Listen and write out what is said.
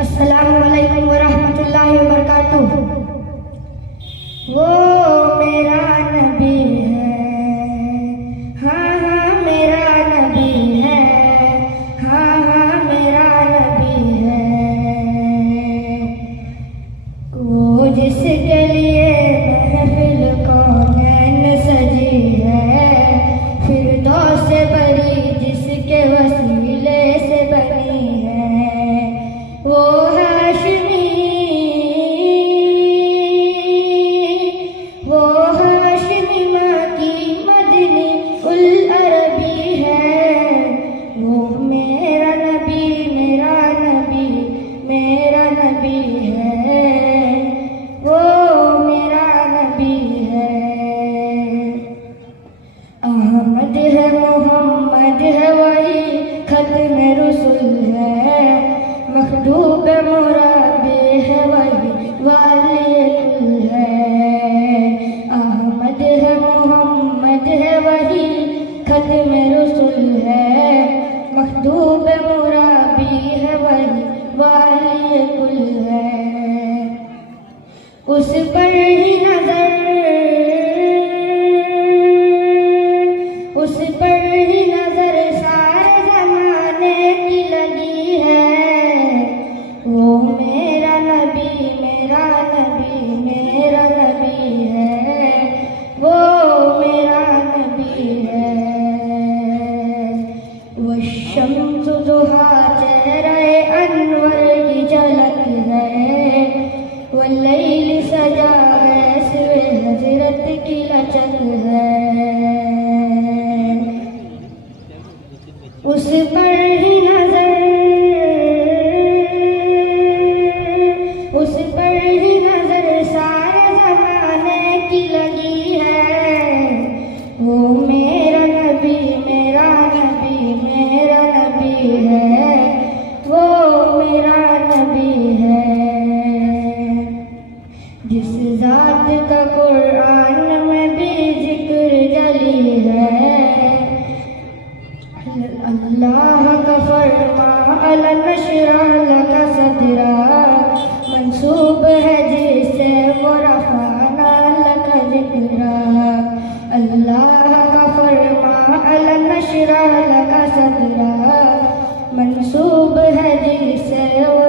अस्सलामुअलैकुम वरहमतुल्लाहि वबरकातुह। वो मेरा नबी है, हाँ हाँ मेरा नबी है, हाँ हाँ मेरा नबी है। वो जिसके लिए महफिल कौनैन सजी है, फिरदौस से बरी जिसके वसीले से बनी है। वो हाशमी, वो हाशमी माँ की मदनी उल अरबी है। वो मेरा नबी, मेरा नबी, मेरा नबी है। वो मेरा नबी है। अहमद है, मोहम्मद है, वही खत्म रसूल है। मखदूब मुराबी है, वही वाली कुल है। अहमद है, मोहम्मद है, वही खत्म रसूल है। मखदूब मुराबी है, वही वाली कुल है। उस पर ही नजर, उस पर ही नजर सारे जमाने की लगी है। वो मेरा नबी, मेरा नबी, मेरा नबी है। वो मेरा नबी है। वो शम्स दुहा चेहरे अनवर की झलक है। वो लैल सजा है, सिवे हजरत की लचक है। उस पर ही नजर, उस पर ही नजर सारे जमाने की लगी है। वो मेरा नबी, मेरा नबी, मेरा नबी है। वो मेरा नबी है। जिस जात का कुरान में भी जिक्र जली है। अल्लाह का फरमा अला नशरह लका सदरा, मंसूब है जिसे वो रफ़अना लका ज़िक्रा। अल्लाह का फरमा अला नशरह लका सदरा, मंसूब है जिसे वो